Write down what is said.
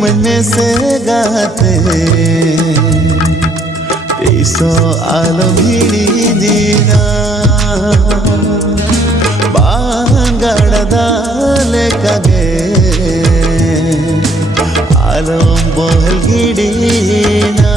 मन से गाते तीसो आलो भिड़ी दीना बांगड़दाले कगे आलो बोल गिड़ीना